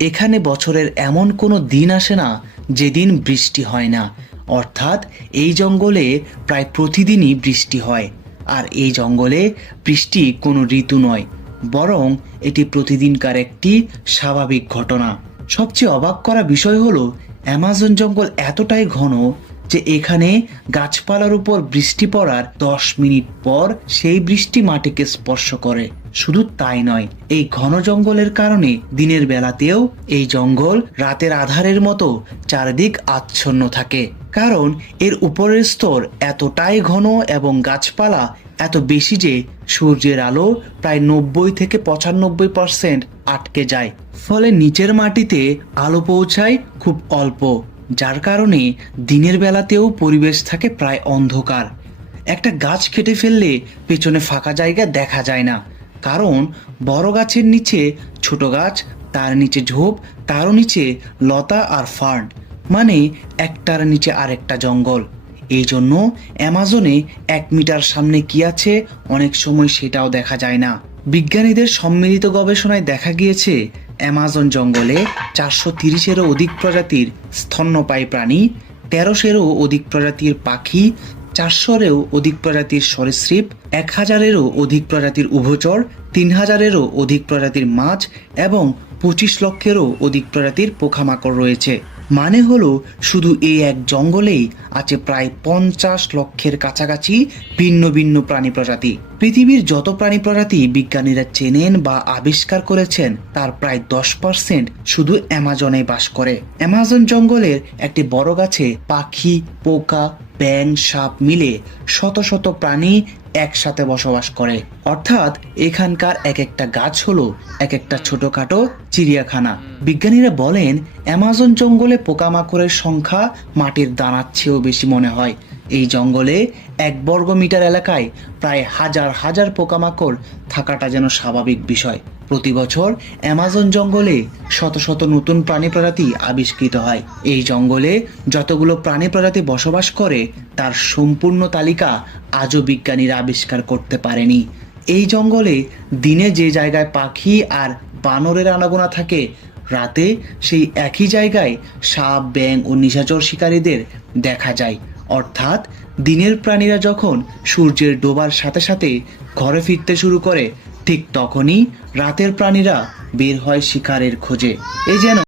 এখানে বছরের এমন কোনো দিন আসে না যেদিন বৃষ্টি হয় না। অর্থাৎ এই জঙ্গলে প্রায় প্রতিদিনই বৃষ্টি হয়। আর এই জঙ্গলে বৃষ্টি কোনো ঋতু নয়, বরং এটি প্রতিদিনকার একটি স্বাভাবিক ঘটনা। সবচেয়ে অবাক করা বিষয় হলো অ্যামাজন জঙ্গল এতটাই ঘন যে এখানে গাছপালার উপর বৃষ্টি পড়ার 10 মিনিট পর সেই বৃষ্টি মাটিকে স্পর্শ করে। শুধু তাই নয়, এই ঘন জঙ্গলের কারণে দিনের বেলাতেও এই জঙ্গল রাতের আধারের মতো চারদিক আচ্ছন্ন থাকে, কারণ এর উপরের স্তর এতটাই ঘন এবং গাছপালা এত বেশি যে সূর্যের আলো প্রায় 90 থেকে 95% আটকে যায়। ফলে নিচের মাটিতে আলো পৌঁছায় খুব অল্প, যার কারণে দিনের বেলাতেও পরিবেশ থাকে প্রায় অন্ধকার। একটা গাছ কেটে ফেললে পেছনে ফাঁকা জায়গা দেখা যায় না, কারণ বড় গাছের নিচে ছোট গাছ, তার নিচে ঝোপ, তারও নিচে লতা আর ফার্ন, মানে একটার নিচে আরেকটা জঙ্গল। এই জন্য অ্যামাজনে 1 মিটার সামনে কি আছে অনেক সময় সেটাও দেখা যায় না। বিজ্ঞানীদের সম্মিলিত গবেষণায় দেখা গিয়েছে অ্যামাজন জঙ্গলে 430-এরও অধিক প্রজাতির স্তন্যপায়ী প্রাণী, 1300-এরও অধিক প্রজাতির পাখি, 400-এরও অধিক প্রজাতির সরীসৃপ, 1000-এরও অধিক প্রজাতির উভচর, 3000-এরও অধিক প্রজাতির মাছ এবং 25 লক্ষেরও অধিক প্রজাতির পোকামাকড় রয়েছে। মানে হলো শুধু এই এক জঙ্গলেই আছে প্রায় 50 লক্ষের কাছাকাছি ভিন্ন ভিন্ন প্রাণী প্রজাতি। পৃথিবীর যত প্রাণী প্রজাতি বিজ্ঞানীরা চেনেন বা আবিষ্কার করেছেন তার প্রায় 10% শুধু অ্যামাজনে বাস করে। অ্যামাজন জঙ্গলের একটি বড় গাছে পাখি, পোকা, ব্যাঙ, সাপ মিলে শত শত প্রাণী একসাথে বসবাস করে। অর্থাৎ এখানকার এক একটা গাছ হলো এক একটা ছোটখাটো চিড়িয়াখানা। বিজ্ঞানীরা বলেন অ্যামাজন জঙ্গলে পোকামাকড়ের সংখ্যা মাটির দানার চেয়েও বেশি মনে হয়। এই জঙ্গলে 1 বর্গ মিটার এলাকায় প্রায় হাজার হাজার পোকামাকড় থাকাটা যেন স্বাভাবিক বিষয়। প্রতি বছর অ্যামাজন জঙ্গলে শত শত নতুন প্রাণী প্রজাতি আবিষ্কৃত হয়। এই জঙ্গলে যতগুলো প্রাণী প্রজাতি বসবাস করে তার সম্পূর্ণ তালিকা আজও বিজ্ঞানীরা আবিষ্কার করতে পারেনি। এই জঙ্গলে দিনে যে জায়গায় পাখি আর বানরের আনাগোনা থাকে, রাতে সেই একই জায়গায় সাপ, ব্যাঙ ও নিশাচর শিকারীদের দেখা যায়। অর্থাৎ দিনের প্রাণীরা যখন সূর্যের ডোবার সাথে সাথে ঘরে ফিরতে শুরু করে, ঠিক তখনই রাতের প্রাণীরা বের হয় শিকারের খোঁজে। এই যেন